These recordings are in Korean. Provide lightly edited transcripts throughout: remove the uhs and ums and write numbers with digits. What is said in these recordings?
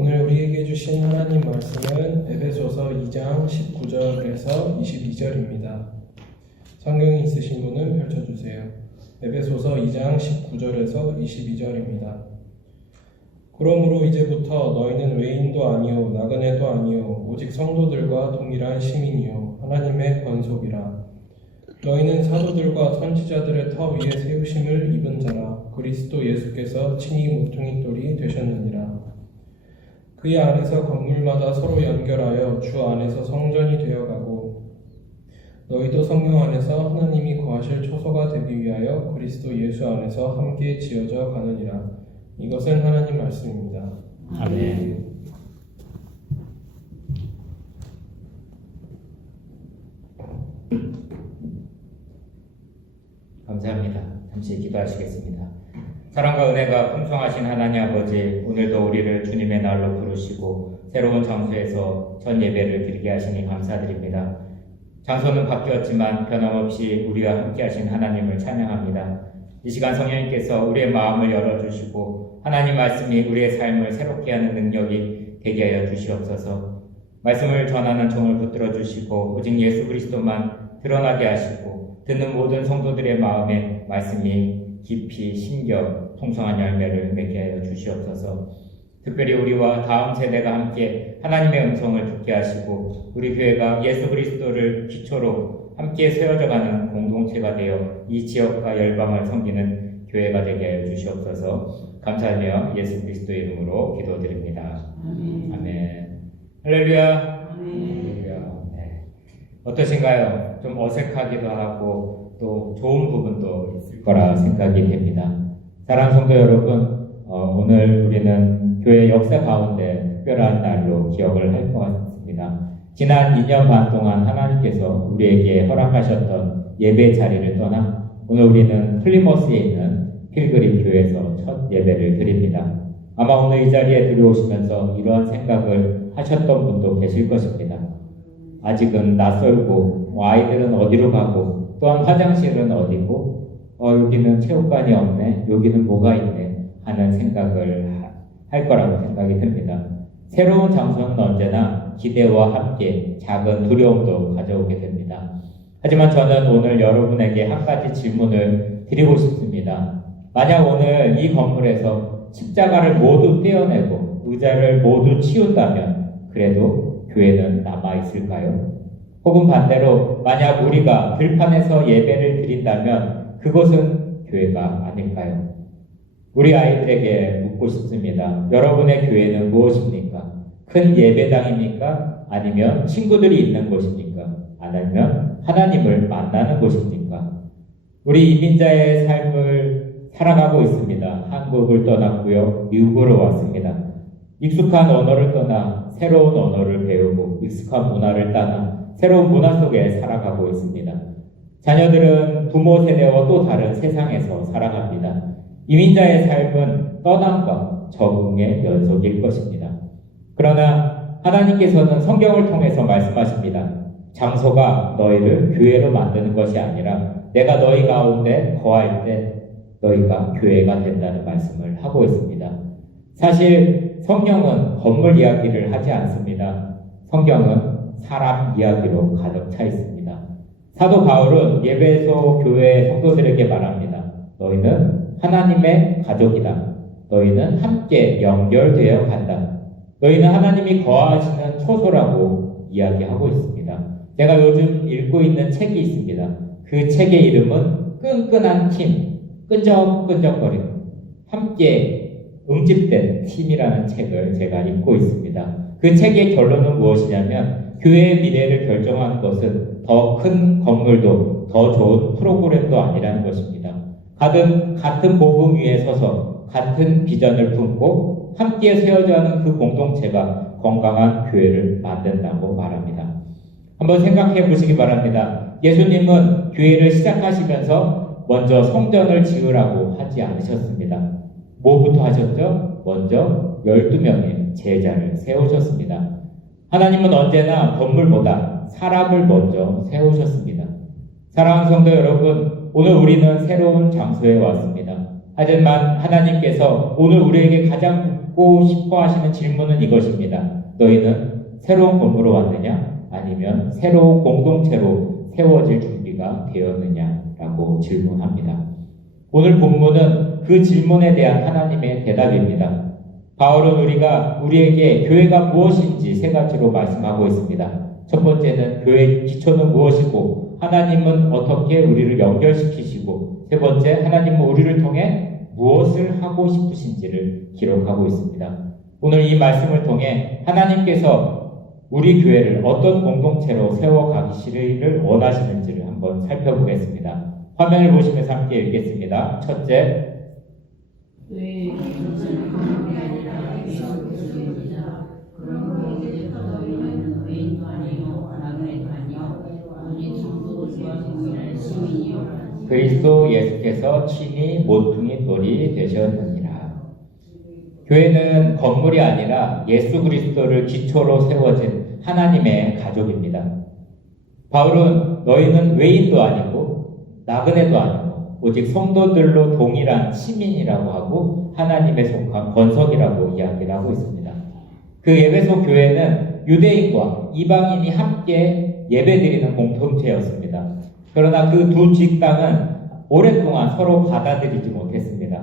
오늘 우리에게 주신 하나님 말씀은 에베소서 2장 19절에서 22절입니다. 성경이 있으신 분은 펼쳐주세요. 에베소서 2장 19절에서 22절입니다. 그러므로 이제부터 너희는 외인도 아니요 나그네도 아니요 오직 성도들과 동일한 시민이요 하나님의 권속이라. 너희는 사도들과 선지자들의 터 위에 세우심을 입은 자라. 그리스도 예수께서 친히 모퉁이 돌이 되셨느니라. 그의 안에서 건물마다 서로 연결하여 주 안에서 성전이 되어가고 너희도 성령 안에서 하나님이 거하실 초소가 되기 위하여 그리스도 예수 안에서 함께 지어져 가느니라. 이것은 하나님 말씀입니다. 아멘. 감사합니다. 잠시 기도하시겠습니다. 사랑과 은혜가 풍성하신 하나님 아버지, 오늘도 우리를 주님의 날로 부르시고 새로운 장소에서 전 예배를 드리게 하시니 감사드립니다. 장소는 바뀌었지만 변함없이 우리와 함께 하신 하나님을 찬양합니다. 이 시간 성령님께서 우리의 마음을 열어주시고 하나님 말씀이 우리의 삶을 새롭게 하는 능력이 되게 하여 주시옵소서. 말씀을 전하는 종을 붙들어 주시고 오직 예수 그리스도만 드러나게 하시고 듣는 모든 성도들의 마음에 말씀이 깊이 심겨 풍성한 열매를 맺게 하여 주시옵소서. 특별히 우리와 다음 세대가 함께 하나님의 음성을 듣게 하시고 우리 교회가 예수 그리스도를 기초로 함께 세워져가는 공동체가 되어 이 지역과 열방을 섬기는 교회가 되게 하여 주시옵소서. 감사하며 예수 그리스도의 이름으로 기도드립니다. 아멘. 아멘. 할렐루야. 아멘. 할렐루야. 네. 어떠신가요? 좀 어색하기도 하고 또 좋은 부분도 있을 거라 생각이 됩니다. 사랑하는 성도 여러분, 오늘 우리는 교회 역사 가운데 특별한 날로 기억을 할 것 같습니다. 지난 2년 반 동안 하나님께서 우리에게 허락하셨던 예배 자리를 떠나 오늘 우리는 플리머스에 있는 필그림 교회에서 첫 예배를 드립니다. 아마 오늘 이 자리에 들어오시면서 이러한 생각을 하셨던 분도 계실 것입니다. 아직은 낯설고 아이들은 어디로 가고 또한 화장실은 어디고 여기는 체육관이 없네, 여기는 뭐가 있네 하는 생각을 할 거라고 생각이 듭니다. 새로운 장소는 언제나 기대와 함께 작은 두려움도 가져오게 됩니다. 하지만 저는 오늘 여러분에게 한 가지 질문을 드리고 싶습니다. 만약 오늘 이 건물에서 십자가를 모두 떼어내고 의자를 모두 치운다면 그래도 교회는 남아있을까요? 혹은 반대로 만약 우리가 들판에서 예배를 드린다면 그곳은 교회가 아닐까요? 우리 아이들에게 묻고 싶습니다. 여러분의 교회는 무엇입니까? 큰 예배당입니까? 아니면 친구들이 있는 곳입니까? 아니면 하나님을 만나는 곳입니까? 우리 이민자의 삶을 살아가고 있습니다. 한국을 떠났고요. 미국으로 왔습니다. 익숙한 언어를 떠나 새로운 언어를 배우고 익숙한 문화를 따라 새로운 문화 속에 살아가고 있습니다. 자녀들은 부모 세대와 또 다른 세상에서 살아갑니다. 이민자의 삶은 떠남과 적응의 연속일 것입니다. 그러나 하나님께서는 성경을 통해서 말씀하십니다. 장소가 너희를 교회로 만드는 것이 아니라 내가 너희 가운데 거할 때 너희가 교회가 된다는 말씀을 하고 있습니다. 사실 성경은 건물 이야기를 하지 않습니다. 성경은 사람 이야기로 가득 차 있습니다. 사도 바울은 에베소 교회 성도들에게 말합니다. 너희는 하나님의 가족이다. 너희는 함께 연결되어 간다. 너희는 하나님이 거하시는 초소라고 이야기하고 있습니다. 제가 요즘 읽고 있는 책이 있습니다. 그 책의 이름은 끈끈한 팀, 끈적끈적거리고 함께 응집된 팀이라는 책을 제가 읽고 있습니다. 그 책의 결론은 무엇이냐면 교회의 미래를 결정하는 것은 더 큰 건물도 더 좋은 프로그램도 아니라는 것입니다. 같은 복음 위에 서서 같은 비전을 품고 함께 세워져 하는 그 공동체가 건강한 교회를 만든다고 말합니다. 한번 생각해 보시기 바랍니다. 예수님은 교회를 시작하시면서 먼저 성전을 지으라고 하지 않으셨습니다. 뭐부터 하셨죠? 먼저 12명의 제자를 세우셨습니다. 하나님은 언제나 건물보다 사람을 먼저 세우셨습니다. 사랑하는 성도 여러분, 오늘 우리는 새로운 장소에 왔습니다. 하지만 하나님께서 오늘 우리에게 가장 묻고 싶어 하시는 질문은 이것입니다. 너희는 새로운 건물로 왔느냐? 아니면 새로운 공동체로 세워질 준비가 되었느냐라고 질문합니다. 오늘 본문은 그 질문에 대한 하나님의 대답입니다. 바울은 우리에게 교회가 무엇인지 세 가지로 말씀하고 있습니다. 첫 번째는 교회의 기초는 무엇이고 하나님은 어떻게 우리를 연결시키시고 세 번째 하나님은 우리를 통해 무엇을 하고 싶으신지를 기록하고 있습니다. 오늘 이 말씀을 통해 하나님께서 우리 교회를 어떤 공동체로 세워가시기를 원하시는지를 한번 살펴보겠습니다. 화면을 보시면서 함께 읽겠습니다. 첫째, 왜 그것은 한국이 아니라 예수 그리스도이자 그러므로 이제부터 너희는 외인도 아니요 나그네도 아니요 오직 성도들과 동일한 시민이요 그리스도 예수께서 친히 모퉁이 돌이 되셨느니라. 교회는 건물이 아니라 예수 그리스도를 기초로 세워진 하나님의 가족입니다. 바울은 너희는 외인도 아니고 나그네도 아니고 오직 성도들로 동일한 시민이라고 하고 하나님의 속한 권석이라고 이야기를 하고 있습니다. 그 에베소 교회는 유대인과 이방인이 함께 예배드리는 공동체였습니다. 그러나 그 두 직당은 오랫동안 서로 받아들이지 못했습니다.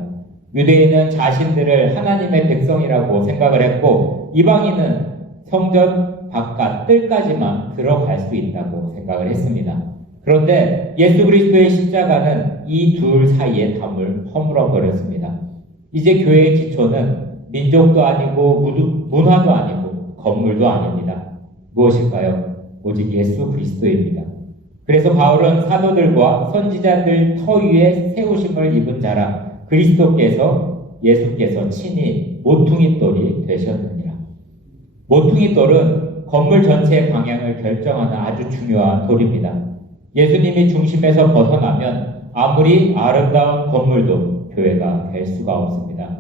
유대인은 자신들을 하나님의 백성이라고 생각을 했고 이방인은 성전 바깥 뜰까지만 들어갈 수 있다고 생각을 했습니다. 그런데 예수 그리스도의 십자가는 이 둘 사이의 담을 허물어 버렸습니다. 이제 교회의 기초는 민족도 아니고 문화도 아니고 건물도 아닙니다. 무엇일까요? 오직 예수 그리스도입니다. 그래서 바울은 사도들과 선지자들 터 위에 세우심을 입은 자라 예수께서 친히 모퉁이 돌이 되셨느니라. 모퉁이 돌은 건물 전체의 방향을 결정하는 아주 중요한 돌입니다. 예수님이 중심에서 벗어나면 아무리 아름다운 건물도 교회가 될 수가 없습니다.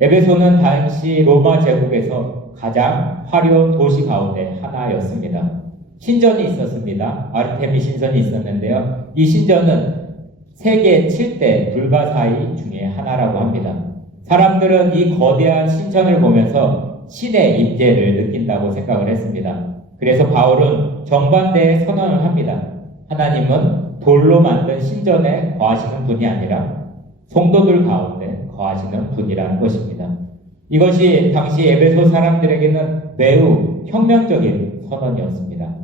에베소는 당시 로마 제국에서 가장 화려한 도시 가운데 하나였습니다. 신전이 있었습니다. 아르테미 신전이 있었는데요. 이 신전은 세계 7대 불가사의 중에 하나라고 합니다. 사람들은 이 거대한 신전을 보면서 신의 임재를 느낀다고 생각을 했습니다. 그래서 바울은 정반대의 선언을 합니다. 하나님은 돌로 만든 신전에 거하시는 분이 아니라 성도들 가운데 거하시는 분이라는 것입니다. 이것이 당시 에베소 사람들에게는 매우 혁명적인 선언이었습니다.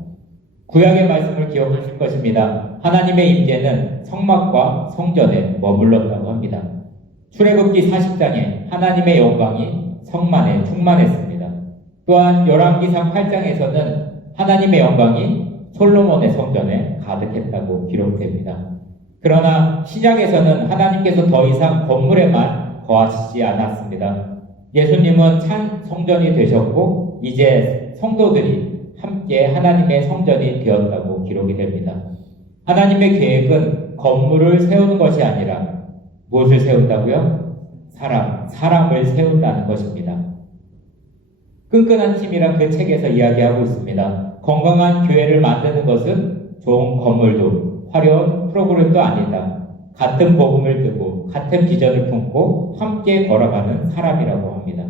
구약의 말씀을 기억하실 것입니다. 하나님의 임재는 성막과 성전에 머물렀다고 합니다. 출애굽기 40장에 하나님의 영광이 성만에 충만했습니다. 또한 열왕기상 8장에서는 하나님의 영광이 솔로몬의 성전에 가득했다고 기록됩니다. 그러나 신약에서는 하나님께서 더 이상 건물에만 거하시지 않았습니다. 예수님은 찬 성전이 되셨고 이제 성도들이 함께 하나님의 성전이 되었다고 기록이 됩니다. 하나님의 계획은 건물을 세우는 것이 아니라 무엇을 세운다고요? 사람을 세운다는 것입니다. 끈끈한 팀이란 그 책에서 이야기하고 있습니다. 건강한 교회를 만드는 것은 좋은 건물도 화려한 프로그램도 아니다. 같은 복음을 뜨고 같은 비전을 품고 함께 걸어가는 사람이라고 합니다.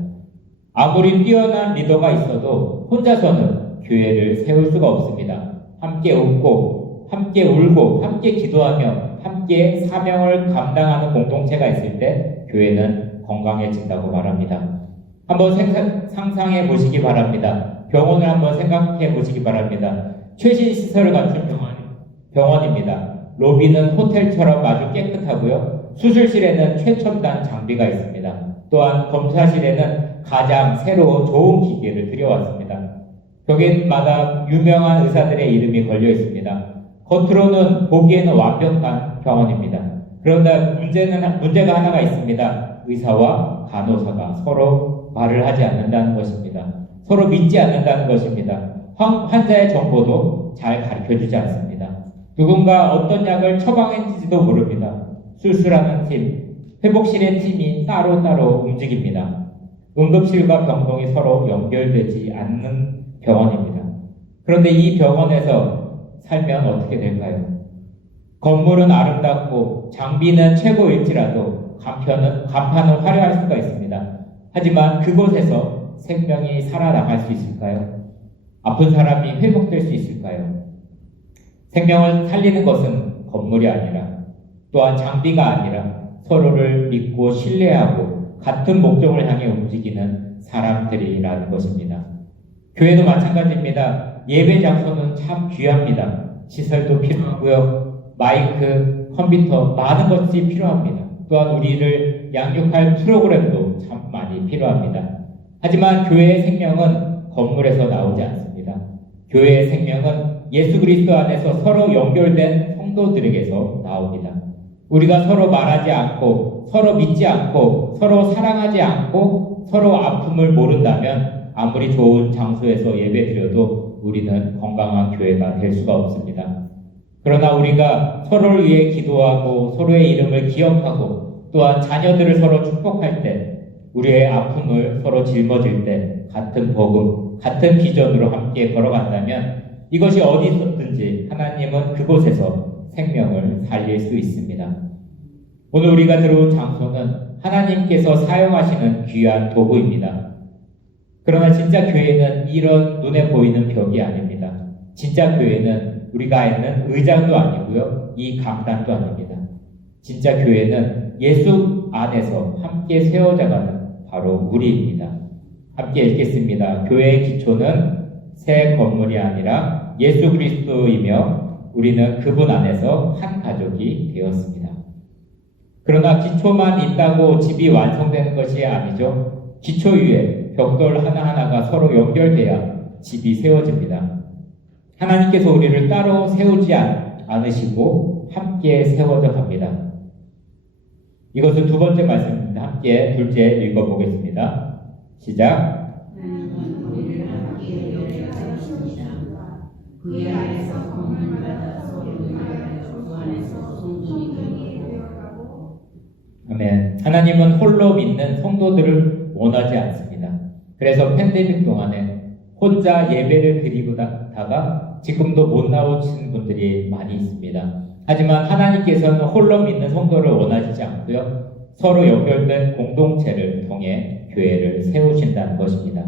아무리 뛰어난 리더가 있어도 혼자서는 교회를 세울 수가 없습니다. 함께 웃고 함께 울고 함께 기도하며 함께 사명을 감당하는 공동체가 있을 때 교회는 건강해진다고 말합니다. 한번 상상해 보시기 바랍니다. 병원을 한번 생각해 보시기 바랍니다. 최신 시설을 갖춘 병원입니다. 로비는 호텔처럼 아주 깨끗하고요. 수술실에는 최첨단 장비가 있습니다. 또한 검사실에는 가장 새로운 좋은 기계를 들여왔습니다. 벽에마다 유명한 의사들의 이름이 걸려 있습니다. 겉으로는 보기에는 완벽한 병원입니다. 그런데 문제가 하나가 있습니다. 의사와 간호사가 서로 말을 하지 않는다는 것입니다. 서로 믿지 않는다는 것입니다. 환자의 정보도 잘 가르쳐주지 않습니다. 누군가 어떤 약을 처방했는지도 모릅니다. 수술하는 팀, 회복실의 팀이 따로따로 움직입니다. 응급실과 병동이 서로 연결되지 않는 병원입니다. 그런데 이 병원에서 살면 어떻게 될까요? 건물은 아름답고 장비는 최고일지라도 간판은 화려할 수가 있습니다. 하지만 그곳에서 생명이 살아나갈 수 있을까요? 아픈 사람이 회복될 수 있을까요? 생명을 살리는 것은 건물이 아니라 또한 장비가 아니라 서로를 믿고 신뢰하고 같은 목적을 향해 움직이는 사람들이라는 것입니다. 교회도 마찬가지입니다. 예배 장소는 참 귀합니다. 시설도 필요하고요. 마이크, 컴퓨터 많은 것이 필요합니다. 또한 우리를 양육할 프로그램도 참 많이 필요합니다. 하지만 교회의 생명은 건물에서 나오지 않습니다. 교회의 생명은 예수 그리스도 안에서 서로 연결된 성도들에게서 나옵니다. 우리가 서로 말하지 않고 서로 믿지 않고 서로 사랑하지 않고 서로 아픔을 모른다면 아무리 좋은 장소에서 예배드려도 우리는 건강한 교회가 될 수가 없습니다. 그러나 우리가 서로를 위해 기도하고 서로의 이름을 기억하고 또한 자녀들을 서로 축복할 때 우리의 아픔을 서로 짊어질 때 같은 복음, 같은 비전으로 함께 걸어간다면 이것이 어디서든지 하나님은 그곳에서 생명을 살릴 수 있습니다. 오늘 우리가 들어온 장소는 하나님께서 사용하시는 귀한 도구입니다. 그러나 진짜 교회는 이런 눈에 보이는 벽이 아닙니다. 진짜 교회는 우리가 있는 의장도 아니고요. 이 강단도 아닙니다. 진짜 교회는 예수 안에서 함께 세워져가는 바로 우리입니다. 함께 읽겠습니다. 교회의 기초는 새 건물이 아니라 예수 그리스도이며 우리는 그분 안에서 한 가족이 되었습니다. 그러나 기초만 있다고 집이 완성되는 것이 아니죠. 기초 위에 벽돌 하나하나가 서로 연결돼야 집이 세워집니다. 하나님께서 우리를 따로 세우지 않으시고 함께 세워져 갑니다. 이것은 두 번째 말씀입니다. 함께 둘째 읽어보겠습니다. 시작. 하나님은 우리를 함께 연결하셨습니다. 그의 안에서 건물마다 서로 연결하여 주 안에서 성전이 되고. 아멘. 하나님은 홀로 믿는 성도들을 원하지 않습니다. 그래서 팬데믹 동안에 혼자 예배를 드리다가 지금도 못 나오시는 분들이 많이 있습니다. 하지만 하나님께서는 홀로 믿는 성도를 원하시지 않고요. 서로 연결된 공동체를 통해 교회를 세우신다는 것입니다.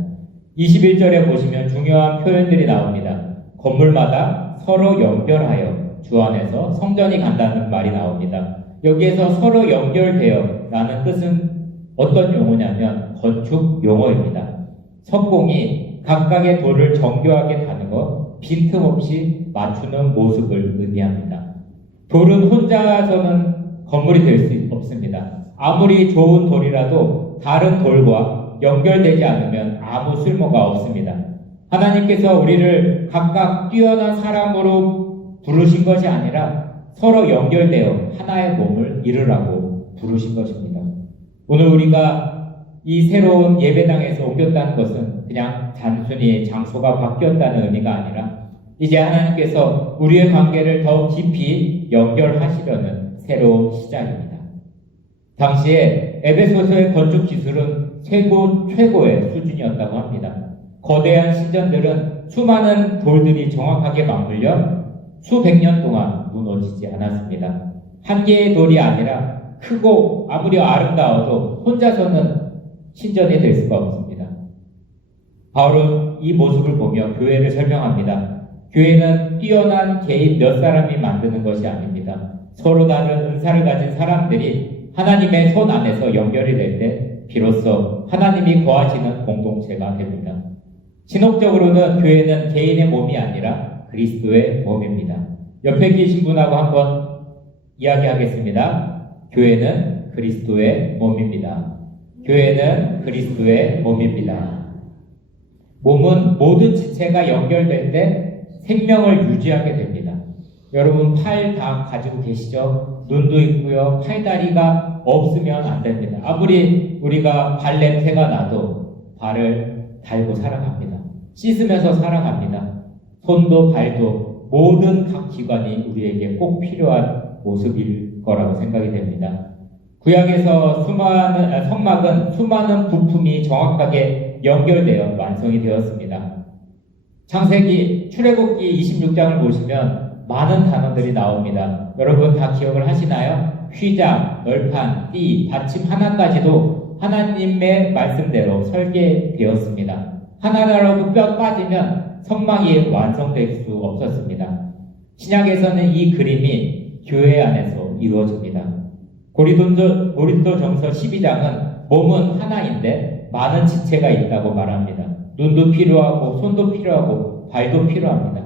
21절에 보시면 중요한 표현들이 나옵니다. 건물마다 서로 연결하여 주 안에서 성전이 간다는 말이 나옵니다. 여기에서 서로 연결되어 라는 뜻은 어떤 용어냐면 건축 용어입니다. 석공이 각각의 돌을 정교하게 다듬어 빈틈없이 맞추는 모습을 의미합니다. 돌은 혼자서는 건물이 될 수 없습니다. 아무리 좋은 돌이라도 다른 돌과 연결되지 않으면 아무 쓸모가 없습니다. 하나님께서 우리를 각각 뛰어난 사람으로 부르신 것이 아니라 서로 연결되어 하나의 몸을 이루라고 부르신 것입니다. 오늘 우리가 이 새로운 예배당에서 옮겼다는 것은 그냥 단순히 장소가 바뀌었다는 의미가 아니라 이제 하나님께서 우리의 관계를 더 깊이 연결하시려는 새로운 시작입니다. 당시에 에베소서의 건축 기술은 최고의 수준이었다고 합니다. 거대한 신전들은 수많은 돌들이 정확하게 맞물려 수백 년 동안 무너지지 않았습니다. 한 개의 돌이 아니라 크고 아무리 아름다워도 혼자서는 신전이 될 수가 없습니다. 바울은 이 모습을 보며 교회를 설명합니다. 교회는 뛰어난 개인 몇 사람이 만드는 것이 아닙니다. 서로 다른 은사를 가진 사람들이 하나님의 손 안에서 연결이 될 때 비로소 하나님이 거하시는 공동체가 됩니다. 신학적으로는 교회는 개인의 몸이 아니라 그리스도의 몸입니다. 옆에 계신 분하고 한번 이야기하겠습니다. 교회는 그리스도의 몸입니다. 교회는 그리스도의 몸입니다. 몸은 모든 지체가 연결될 때 생명을 유지하게 됩니다. 여러분 팔 다 가지고 계시죠? 눈도 있고요. 팔다리가 없으면 안 됩니다. 아무리 우리가 발 냄새가 나도 발을 달고 살아갑니다. 씻으면서 살아갑니다. 손도 발도 모든 각 기관이 우리에게 꼭 필요한 모습일 거라고 생각이 됩니다. 구약에서 성막은 수많은 부품이 정확하게 연결되어 완성이 되었습니다. 창세기 출애굽기 26장을 보시면 많은 단어들이 나옵니다. 여러분 다 기억을 하시나요? 휘장, 널판, 띠, 받침 하나까지도 하나님의 말씀대로 설계되었습니다. 하나라도 뼈 빠지면 성막이 완성될 수 없었습니다. 신약에서는 이 그림이 교회 안에서 이루어집니다. 고린도전서 12장은 몸은 하나인데 많은 지체가 있다고 말합니다. 눈도 필요하고 손도 필요하고 발도 필요합니다.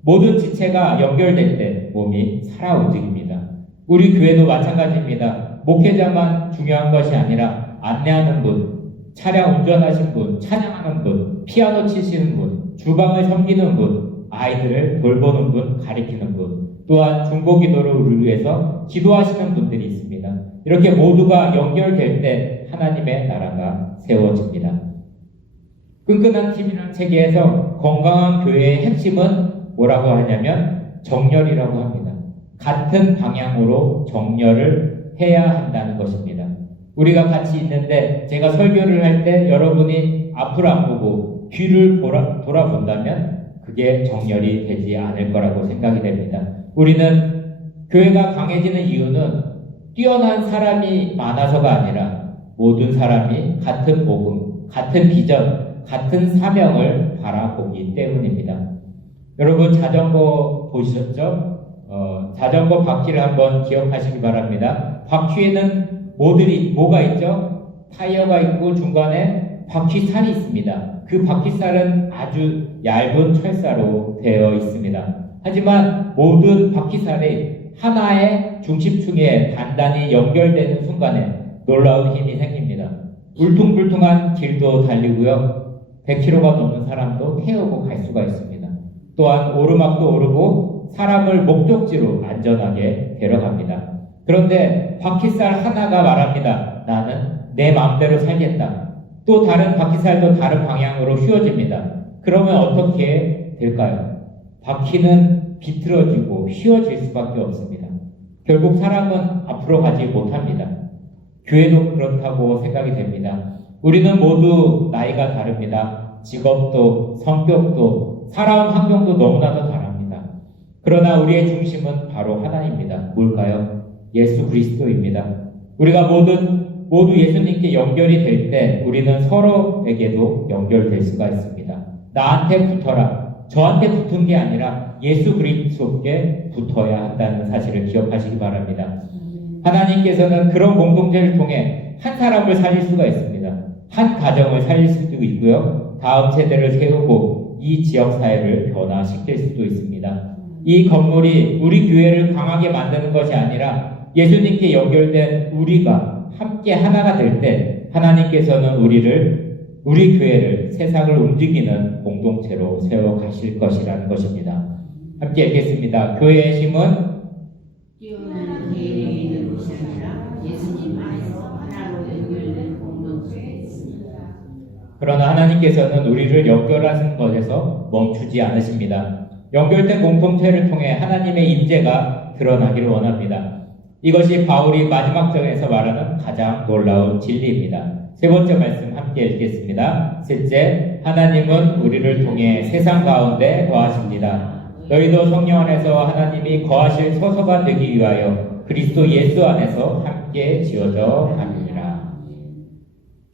모든 지체가 연결될 때 몸이 살아 움직입니다. 우리 교회도 마찬가지입니다. 목회자만 중요한 것이 아니라 안내하는 분, 차량 운전하신 분, 찬양하는 분, 피아노 치시는 분, 주방을 섬기는 분, 아이들을 돌보는 분, 가리키는 분, 또한 중보기도를 위해서 기도하시는 분들이 있습니다. 이렇게 모두가 연결될 때 하나님의 나라가 세워집니다. 끈끈한 팀이라는 체계에서 건강한 교회의 핵심은 뭐라고 하냐면 정렬이라고 합니다. 같은 방향으로 정렬을 해야 한다는 것입니다. 우리가 같이 있는데 제가 설교를 할 때 여러분이 앞을 안 보고 뒤를 돌아본다면 그게 정렬이 되지 않을 거라고 생각이 됩니다. 우리는 교회가 강해지는 이유는 뛰어난 사람이 많아서가 아니라 모든 사람이 같은 복음, 같은 비전, 같은 사명을 바라보기 때문입니다. 여러분 자전거 보셨죠? 자전거 바퀴를 한번 기억하시기 바랍니다. 바퀴에는 뭐가 있죠? 타이어가 있고 중간에 바퀴살이 있습니다. 그 바퀴살은 아주 얇은 철사로 되어 있습니다. 하지만 모든 바퀴살이 하나의 중심축에 단단히 연결되는 순간에 놀라운 힘이 생깁니다. 울퉁불퉁한 길도 달리고요. 100km가 넘는 사람도 태우고 갈 수가 있습니다. 또한 오르막도 오르고 사람을 목적지로 안전하게 데려갑니다. 그런데 바퀴살 하나가 말합니다. 나는 내 마음대로 살겠다. 또 다른 바퀴살도 다른 방향으로 휘어집니다. 그러면 어떻게 될까요? 바퀴는 비틀어지고 휘어질 수밖에 없습니다. 결국 사람은 앞으로 가지 못합니다. 교회도 그렇다고 생각이 됩니다. 우리는 모두 나이가 다릅니다. 직업도, 성격도, 살아온 환경도 너무나도 다릅니다. 그러나 우리의 중심은 바로 하나입니다. 뭘까요? 예수 그리스도입니다. 우리가 모두 예수님께 연결이 될 때 우리는 서로에게도 연결될 수가 있습니다. 나한테 붙어라. 저한테 붙은 게 아니라 예수 그리스도께 붙어야 한다는 사실을 기억하시기 바랍니다. 하나님께서는 그런 공동체를 통해 한 사람을 살릴 수가 있습니다. 한 가정을 살릴 수도 있고요. 다음 세대를 세우고 이 지역 사회를 변화시킬 수도 있습니다. 이 건물이 우리 교회를 강하게 만드는 것이 아니라 예수님께 연결된 우리가 함께 하나가 될 때 하나님께서는 우리 교회를 세상을 움직이는 공동체로 세워가실 것이라는 것입니다. 함께 읽겠습니다. 교회의 힘은 뛰어난 개인에 있는 것이 아니라 예수님 안에서 하나로 연결된 공동체에 있습니다. 그러나 하나님께서는 우리를 연결하신 것에서 멈추지 않으십니다. 연결된 공동체를 통해 하나님의 임재가 드러나기를 원합니다. 이것이 바울이 마지막 절에서 말하는 가장 놀라운 진리입니다. 세 번째 말씀 함께 읽겠습니다. 셋째, 하나님은 우리를 통해 세상 가운데 거하십니다. 너희도 성령 안에서 하나님이 거하실 처소가 되기 위하여 그리스도 예수 안에서 함께 지어져 갑니다.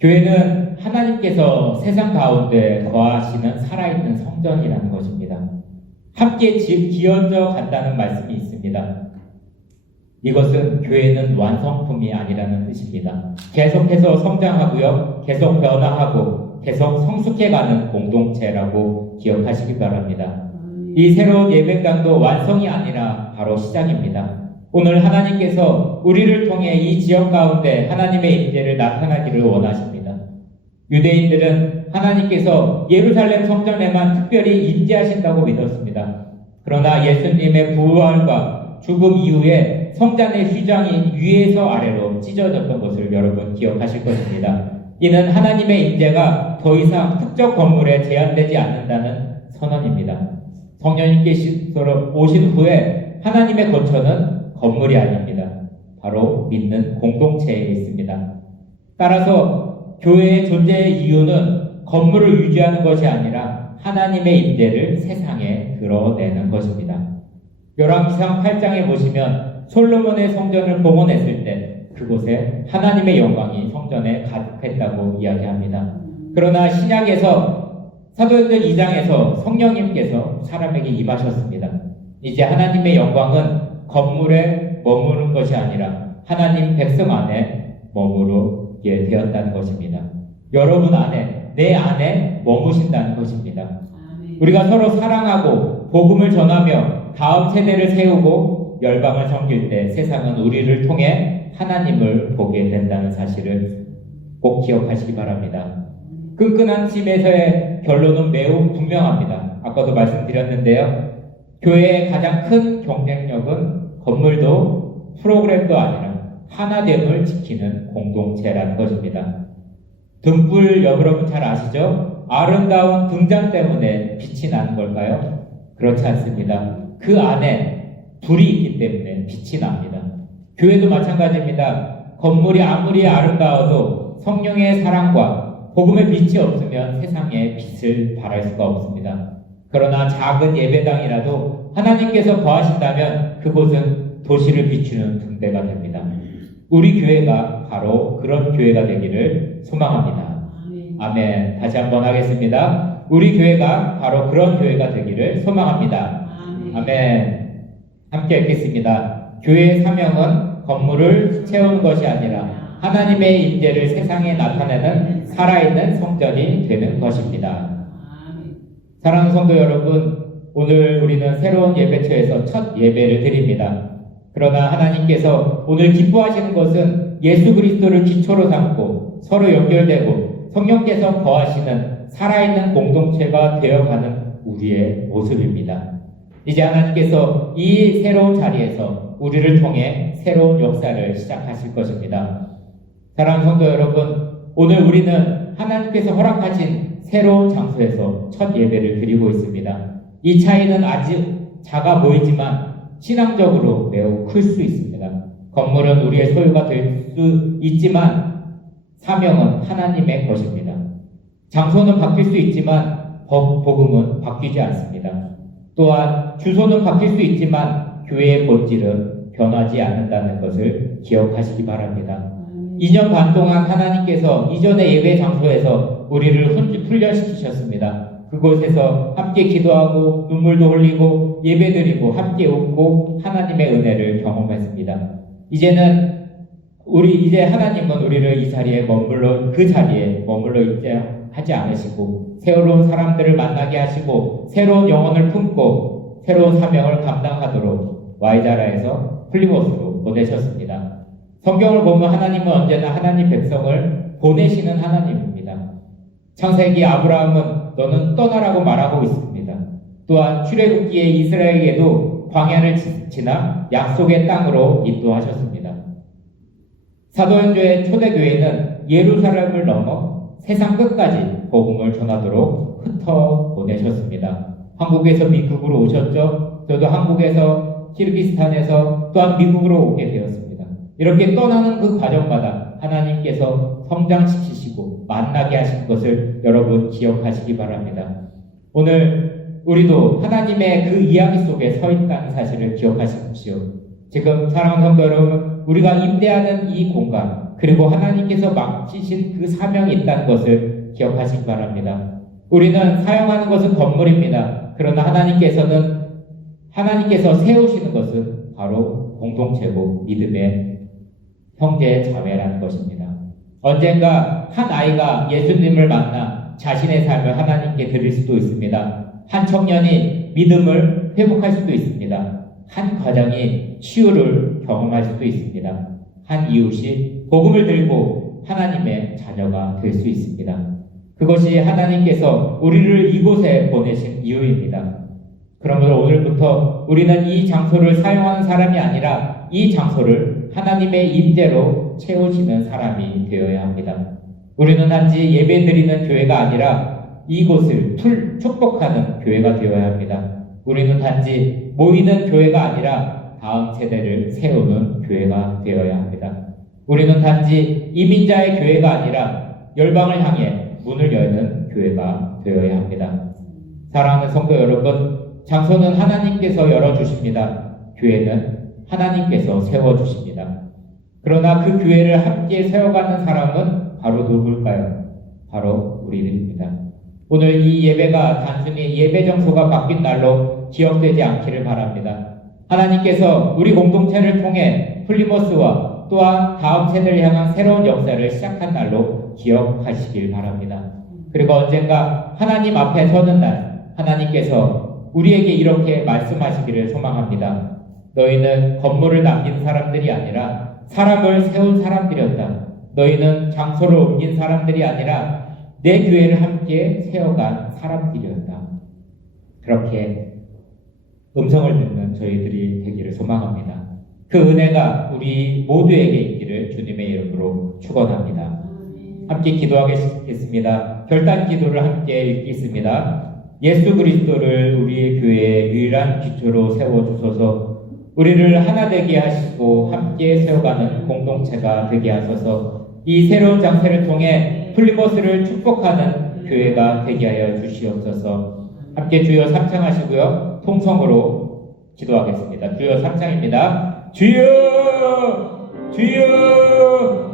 교회는 하나님께서 세상 가운데 거하시는 살아있는 성전이라는 것입니다. 함께 지어져 간다는 말씀이 있습니다. 이것은 교회는 완성품이 아니라는 뜻입니다. 계속해서 성장하고요. 계속 변화하고 계속 성숙해가는 공동체라고 기억하시기 바랍니다. 이 새로운 예배당도 완성이 아니라 바로 시작입니다. 오늘 하나님께서 우리를 통해 이 지역 가운데 하나님의 임재를 나타나기를 원하십니다. 유대인들은 하나님께서 예루살렘 성전에만 특별히 임재하신다고 믿었습니다. 그러나 예수님의 부활과 죽음 이후에 성전의 휘장이 위에서 아래로 찢어졌던 것을 여러분 기억하실 것입니다. 이는 하나님의 임재가 더 이상 특정 건물에 제한되지 않는다는 선언입니다. 성령님께서 오신 후에 하나님의 거처는 건물이 아닙니다. 바로 믿는 공동체에 있습니다. 따라서 교회의 존재의 이유는 건물을 유지하는 것이 아니라 하나님의 임재를 세상에 드러내는 것입니다. 열왕기상 8장에 보시면 솔로몬의 성전을 봉헌했을 때 그곳에 하나님의 영광이 성전에 가득했다고 이야기합니다. 그러나 신약에서 사도행전 2장에서 성령님께서 사람에게 임하셨습니다. 이제 하나님의 영광은 건물에 머무는 것이 아니라 하나님 백성 안에 머무르게 되었다는 것입니다. 여러분 안에, 내 안에 머무신다는 것입니다. 우리가 서로 사랑하고 복음을 전하며 다음 세대를 세우고 열방을 섬길 때 세상은 우리를 통해 하나님을 보게 된다는 사실을 꼭 기억하시기 바랍니다. 끈끈한 팀에서의 결론은 매우 분명합니다. 아까도 말씀드렸는데요. 교회의 가장 큰 경쟁력은 건물도 프로그램도 아니라 하나됨을 지키는 공동체라는 것입니다. 등불 여러분 잘 아시죠? 아름다운 등잔 때문에 빛이 나는 걸까요? 그렇지 않습니다. 그 안에 불이 있기 때문에 빛이 납니다. 교회도 마찬가지입니다. 건물이 아무리 아름다워도 성령의 사랑과 복음의 빛이 없으면 세상에 빛을 발할 수가 없습니다. 그러나 작은 예배당이라도 하나님께서 거하신다면 그곳은 도시를 비추는 등대가 됩니다. 우리 교회가 바로 그런 교회가 되기를 소망합니다. 아멘. 다시 한번 하겠습니다. 우리 교회가 바로 그런 교회가 되기를 소망합니다. 아멘. 함께 읽겠습니다. 교회의 사명은 건물을 채우는 것이 아니라 하나님의 임재를 세상에 나타내는 살아있는 성전이 되는 것입니다. 사랑하는 성도 여러분, 오늘 우리는 새로운 예배처에서 첫 예배를 드립니다. 그러나 하나님께서 오늘 기뻐하시는 것은 예수 그리스도를 기초로 삼고 서로 연결되고 성령께서 거하시는 살아있는 공동체가 되어가는 우리의 모습입니다. 이제 하나님께서 이 새로운 자리에서 우리를 통해 새로운 역사를 시작하실 것입니다. 사랑하는 성도 여러분, 오늘 우리는 하나님께서 허락하신 새로운 장소에서 첫 예배를 드리고 있습니다. 이 차이는 아직 작아 보이지만 신앙적으로 매우 클 수 있습니다. 건물은 우리의 소유가 될 수 있지만 사명은 하나님의 것입니다. 장소는 바뀔 수 있지만 복음은 바뀌지 않습니다. 또한 주소는 바뀔 수 있지만 교회의 본질은 변하지 않는다는 것을 기억하시기 바랍니다. 2년 반 동안 하나님께서 이전의 예배 장소에서 우리를 훈련시키셨습니다. 그곳에서 함께 기도하고 눈물도 흘리고 예배드리고 함께 웃고 하나님의 은혜를 경험했습니다. 이제 하나님은 우리를 이 자리에 그 자리에 머물러 있게 하지 않으시고 새로운 사람들을 만나게 하시고 새로운 영혼을 품고 새로운 사명을 감당하도록 와이자라에서 플리모스로 보내셨습니다. 성경을 보면 하나님은 언제나 하나님 백성을 보내시는 하나님입니다. 창세기 아브라함은 너는 떠나라고 말하고 있습니다. 또한 출애굽기에 이스라엘에게도 광야를 지나 약속의 땅으로 인도하셨습니다. 사도행전의 초대교회는 예루살렘을 넘어 세상 끝까지 복음을 전하도록 흩어 보내셨습니다. 한국에서 미국으로 오셨죠. 저도 한국에서 키르기스탄에서 또한 미국으로 오게 되었습니다. 이렇게 떠나는 그 과정마다 하나님께서 성장시키시고 만나게 하신 것을 여러분 기억하시기 바랍니다. 오늘 우리도 하나님의 그 이야기 속에 서 있다는 사실을 기억하십시오. 지금 사랑하는 성도 여러분, 우리가 임대하는 이 공간 그리고 하나님께서 맡기신 그 사명이 있다는 것을 기억하시기 바랍니다. 우리는 사용하는 것은 건물입니다. 그러나 하나님께서 세우시는 것은 바로 공동체고 믿음의 형제 자매라는 것입니다. 언젠가 한 아이가 예수님을 만나 자신의 삶을 하나님께 드릴 수도 있습니다. 한 청년이 믿음을 회복할 수도 있습니다. 한 가정이 치유를 경험할 수도 있습니다. 한 이웃이 복음을 들고 하나님의 자녀가 될 수 있습니다. 그것이 하나님께서 우리를 이곳에 보내신 이유입니다. 그러므로 오늘부터 우리는 이 장소를 사용하는 사람이 아니라 이 장소를 하나님의 임재로 채우시는 사람이 되어야 합니다. 우리는 단지 예배드리는 교회가 아니라 이곳을 축복하는 교회가 되어야 합니다. 우리는 단지 모이는 교회가 아니라 다음 세대를 세우는 교회가 되어야 합니다. 우리는 단지 이민자의 교회가 아니라 열방을 향해 문을 여는 교회가 되어야 합니다. 사랑하는 성도 여러분, 장소는 하나님께서 열어주십니다. 교회는 하나님께서 세워주십니다. 그러나 그 교회를 함께 세워가는 사람은 바로 누굴까요? 바로 우리들입니다. 오늘 이 예배가 단순히 예배 장소가 바뀐 날로 기억되지 않기를 바랍니다. 하나님께서 우리 공동체를 통해 플리머스와 또한 다음 세대를 향한 새로운 역사를 시작한 날로 기억하시길 바랍니다. 그리고 언젠가 하나님 앞에 서는 날, 하나님께서 우리에게 이렇게 말씀하시기를 소망합니다. 너희는 건물을 남긴 사람들이 아니라 사람을 세운 사람들이었다. 너희는 장소를 옮긴 사람들이 아니라 내 교회를 함께 세워간 사람들이었다. 그렇게 음성을 듣는 저희들이 되기를 소망합니다. 그 은혜가 우리 모두에게 있기를 주님의 이름으로 축원합니다. 함께 기도하겠습니다. 결단 기도를 함께 읽겠습니다. 예수 그리스도를 우리 교회의 유일한 기초로 세워주소서. 우리를 하나 되게 하시고 함께 세워가는 공동체가 되게 하소서. 이 새로운 장세를 통해 플리머스를 축복하는 교회가 되게 하여 주시옵소서. 함께 주여 삼창하시고요. 통성으로 기도하겠습니다. 주여 삼창입니다. 주여! 주여!